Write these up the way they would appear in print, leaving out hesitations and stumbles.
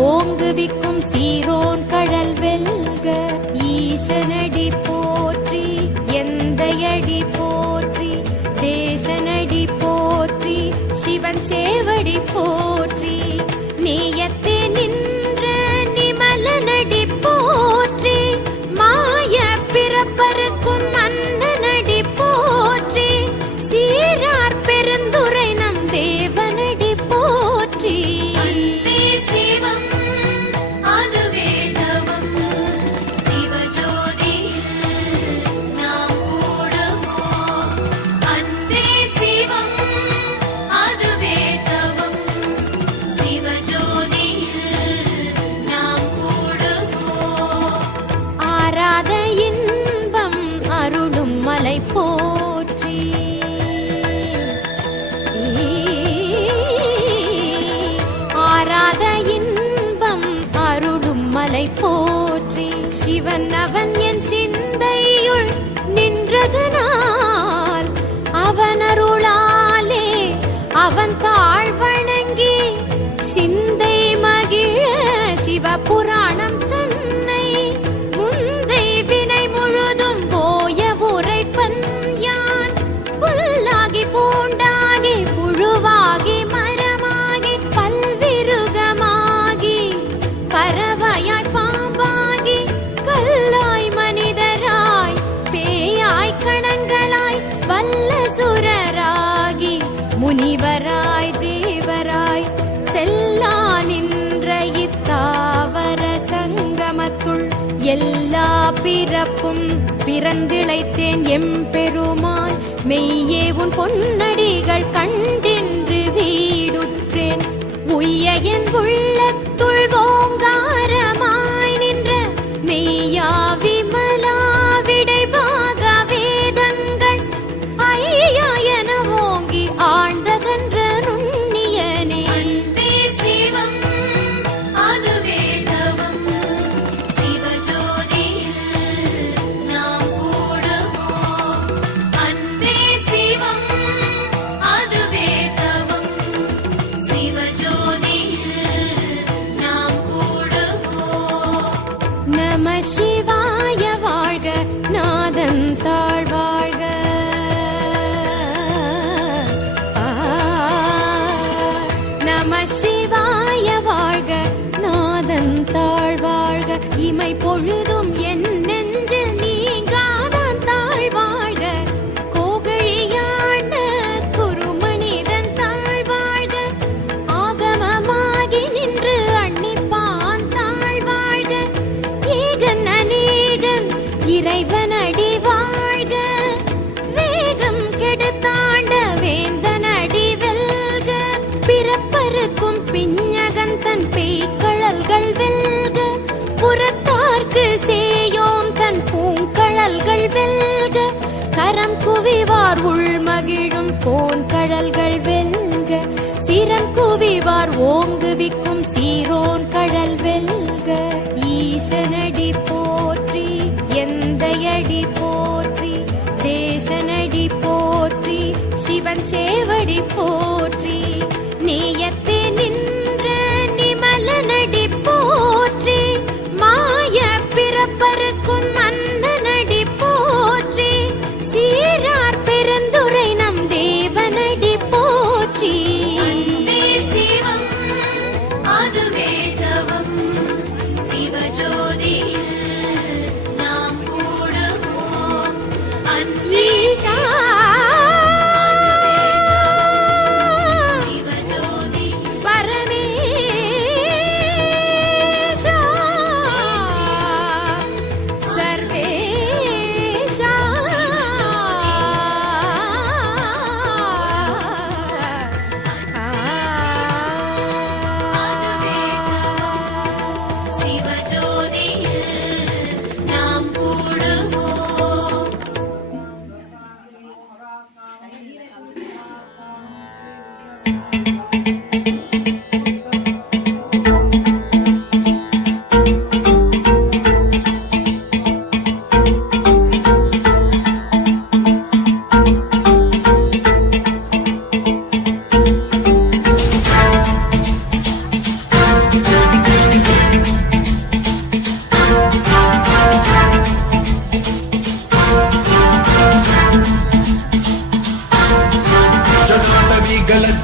ஓங்குவிக்கும் சீரோன் கடல் வெல்க. ஈசனடி போற்றி எந்தையடி போற்றி தேசனடி போற்றி சிவன் சேவடி போற்றி நீயத்தே நின்ற நிமலனடி போற்றி மாய பிறப்பருக்கும் மன்னனடி போற்றி சீரார் பெருந்துரை நம் தேவனடி போற்றி. போற்றி ஆராத இன்பம் அருளும் மலை போற்றி சிவன் அவன் என் சிந்தையுள் நின்றதனால் அவன் அருளாலே அவன் தாழ் வணங்கி சிந்தை மகிழ சிவபுராணம் தன்னை முந்தை வினை பிறப்பும் பிறந்திழைத்தேன் எம்பெருமான் மெய்யே உன் பொன்னடிகள் கண்டின்று வீடுற்றேன் உய்ய என் உள்ளத்துள் ஓங்காரமாய் நின்ற மெய்யா விமலா விடைபாக வேதங்கள் ஐயா என ஓங்கி ஆழ்ந்தகன்ற நுண்ணியனே அன்பே சிவம் அதுவே தவம் சிவஜோதியில் நாம் கூடுவோம் அன்பே சிவம் அதுவே தவம் சிவஜோதியில் நாம் கூடுவோம் நம சிவாய வாழ்க நாதன் தாழ்வாழ்க நம சிவாய வாழ்க நாதன் தாழ்வாழ்க இமை பொழுதும் என் நெஞ்சில் நீங்காதான் தாழ்வாழ்க கோகழியாண்ட குருமனிதன் தாழ்வாழ்க ஆகமமாகி நின்று அன்னிப்பான் தாழ்வாழ்க ஏகன் அநேகன் இறைவன் அடி வாழ்க வேகம் கெடுத்தாண்ட வேந்தன் அடி வெல்க பிறப்பருக்கும் பிஞகன் தன் பேய்கழல்கள் வெல்க புறத்தார்க்கு சேயோம் தன் பூங்கழல்கள் வெல்க கரம் குவிவார் உள்மகிழும் கோன்கழல்கள் வெல்க சிரம் குவிவார் ஓங்குவிக்கும் சீரோன் கழல் வெல்க ஈசனடி போற்றி எந்தையடி போற்றி தேசனடி போற்றி சிவன் சேவடி போற்றி நேயத்தே நின்ற நிமலனடி போற்றி மாய பிறப்பருக்கும் மன்னனடி போற்றி சீரார் பெருந்துரை நம் தேவனடி போற்றி அன்பே சிவம் அதுவே தவம் சிவஜோதியில் நாம் கூடுவோம் அன்பே ஈசா சிவஜோதி பரமேசா சர்வேசா அதுவே தவம் சிவஜோதியில் நாம் கூடுவோம்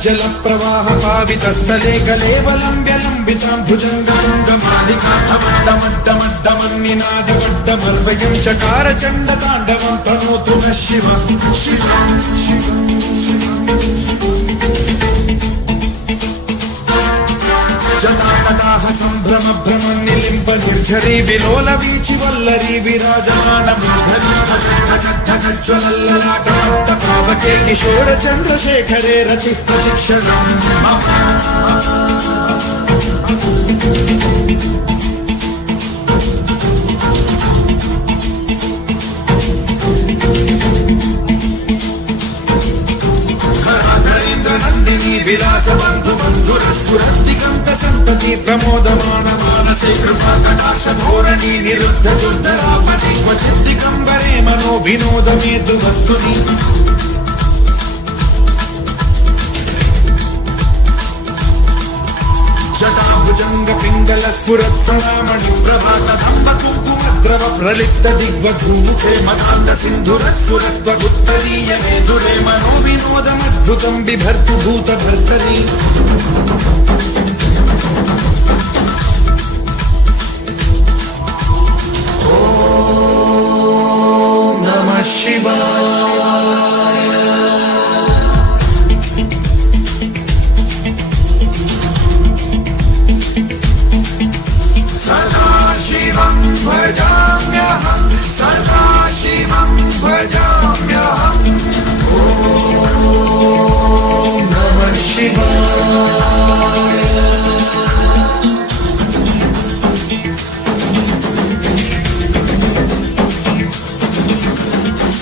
जल प्रवाह पावितस्थले कलेवलम्ब्य लम्बितां भुजङ्गमण्डमड्डमड्डमन्निनादिवड्डमर्वयं चकार चण्डताण्डवं प्रणोतु नः शिव जटाकटाह सम्भ्रम भ्रम निलिम्ब निर्झरी विलोल वीचि वल्लरी विराजमान ज्वलल्ललाटमट्ट पावके किशोर चन्द्रशेखरे रति प्रशिक्षणम् नन्दिनी विलास बन्धु बन्धुरस्फुरद्दिगन्त सन्तति प्रमोदमान मानसे कृपा कटाक्ष धोरणी निरुद्ध दुर्धरापति क्वचिद्दिगम्बरे मनो विनोद मेतु वस्तुनि जटाभुजङ्ग पिङ्गल स्फुरत्सणामणि प्रभात धम्ब कुङ्कुमद्रव प्रलिप्त दिग्वधूमुखे मदान्त सिन्धुरस्फुरत्वगुत्तरीय मेधुरे मनो विनोदमद्भुतं बिभर्तु भूतभर्तरि ॐ नमः शिवाय सदा शिवं भजाम्यहम्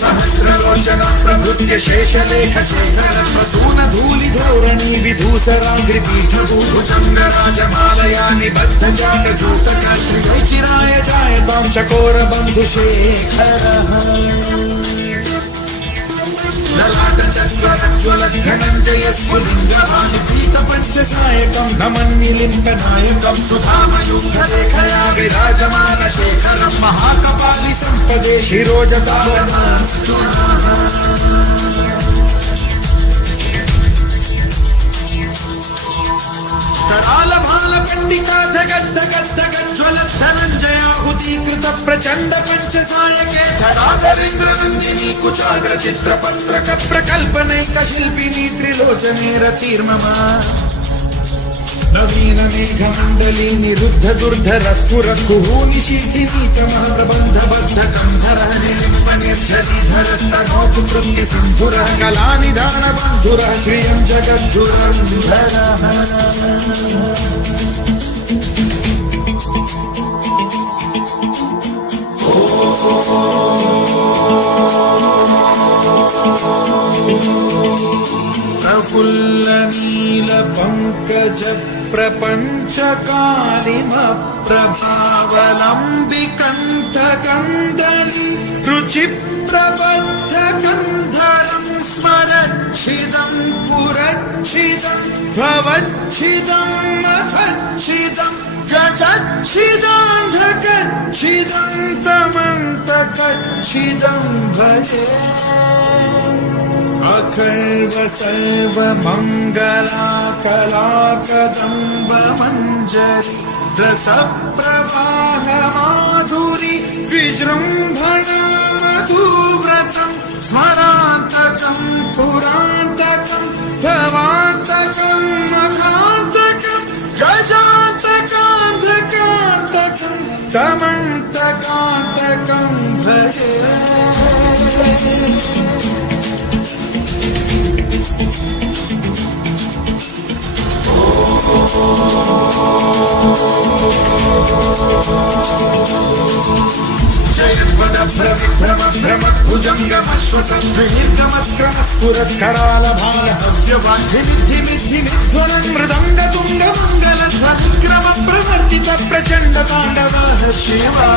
सहस्रलोचनं प्रभृत्य शेषलेख शेखरं प्रसून धूलिधोरणी विधूसराग्रिपीठभूभुजङ्गराजमालया निबद्ध जाटजूटक श्रीचिराय जायतां चकोरबन्धुशेखरः ललाटचत्वरज्वलद्धनञ्जयस्फुलिङ्गवान् पीतपञ्चसायकं नमन्निलिम्बनायकं सुधामयूखलेखया विराजमानशेखरं महाकपालि सम्पदे शिरोजतालमास्तु करालभालकण्डिका धगद्धगद्धगज्ज्वलद्धनञ्जयाहुतीकृत प्रचण्ड पञ्चसायके जडाधरेन्द्रनन्दिनी कुचाग्रचित्रपत्रक प्रकल्पनैक शिल्पिनी त्रिलोचने रतिर्मम नवीन मेघमण्डली निरुद्ध दुर्धर स्फुरकुः निशीथिनीतमः प्रबन्धबद्ध कन्धरः निलिम्ब निर्झरीधरस्तनोतु कृत्ति सिन्धुरः कलानिधान बन्धुरः श्रियं जगद्धुरन्धरः प्रफुल्ल नील पंकज प्रपंच कालिम प्रभावलंबिकंठ कंदली रुचि प्रबद्ध कंधरं स्मरच्छिदं पुरच्छिदं भवच्छिदं मखच्छिदं गजच्छिदान्धकच्छिदं तमन्तकच्छिदं भजे अखर्व सर्व मंगला कला कदम्ब मंजरी रस प्रवाह माधुरी विजृंभणा मधुव्रतं स्मरान्तकं पुरान्तकं भवान्तकं मखान्तकं गजान्तकान्धकान्तकं तमन्तकान्तकं भजे जयद्वद भ्रम भ्रमद्भुजङ्गमश्वसद्भिर्गमत्क्रमस्फुरत्करालभाल हव्यवाद्धिमिद्धिमिद्धिमिध्वनं मृदङ्गतुङ्गमङ्गलध्वनिक्रम प्रवर्तित प्रचण्ड ताण्डवः शिवा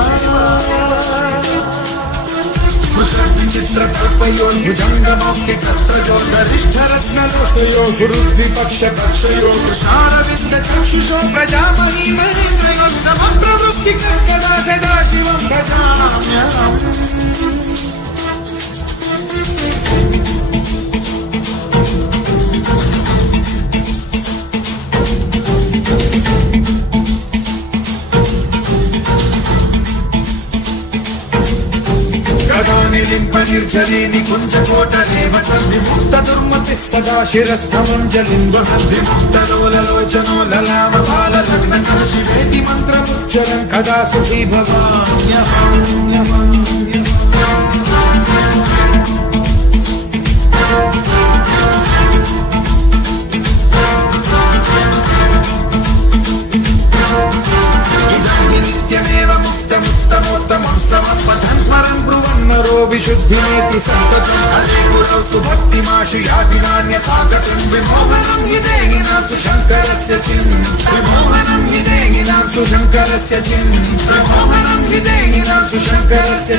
विचित्रकल्पयो भुजङ्गमौक्तिकत्रयो गरिष्ठरत्नलोष्टयो सुहृद्विपक्षकक्षयो कृशारविन्दचक्षुषो प्रजामही महेन्द्रयो समप्रवृत्तिकर्कदा सदाशिवं भजाम्यहम् निलिम्ब निर्जरे निकुञ्जकोटरेव सद्विमुक्त दुर्मतिस्तदा शिरस्थमञ्जलिन्दुर्विमुक्तलोललोचनो ललामपाललग्नकलशिवेति मन्त्रमुच्चरन् कदा सुखी भवाम्यहम् नित्यमेव मुक्तमुत्तमोत्तमं समपथं स्मरन् ब्रुवन्नरो विशुद्धिमेति सन्ततं हरे गुरौ सुभक्तिमाशु याति नान्यथागतं विमोहनं हि देहिनां सुशङ्करस्य विमोहनं हि देहिनां सुशङ्करस्य विमोहनं हि देहिनां सुशङ्करस्य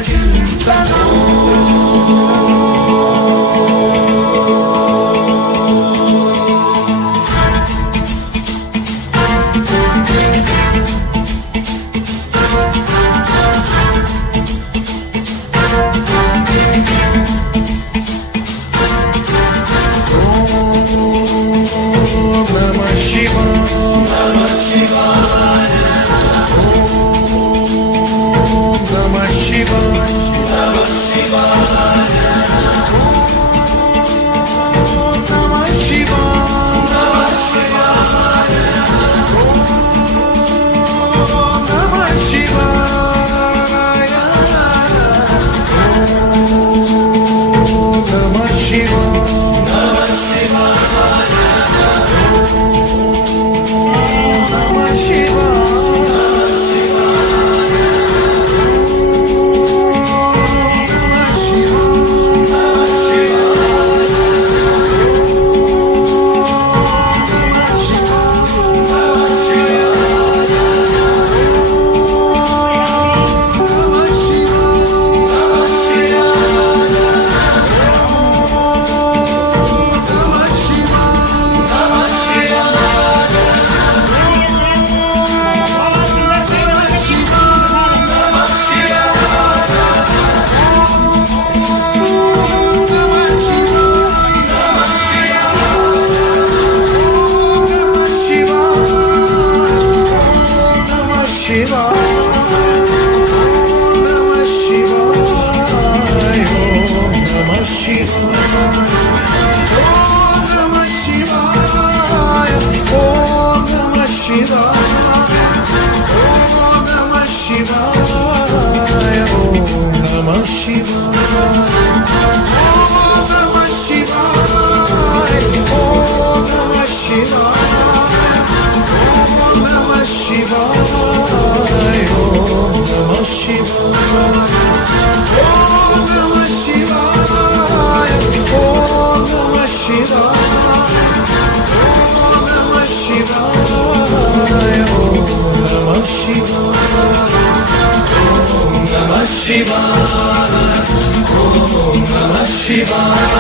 Shiva Shivaya. Om Namah Shivaya. Om Namah Shivaya. Om Namah Shivaya. Om Namah Shivaya. Om Namah Shivaya. Om Namah Shivaya. Om Namah Shivaya. Om Namah Shivaya.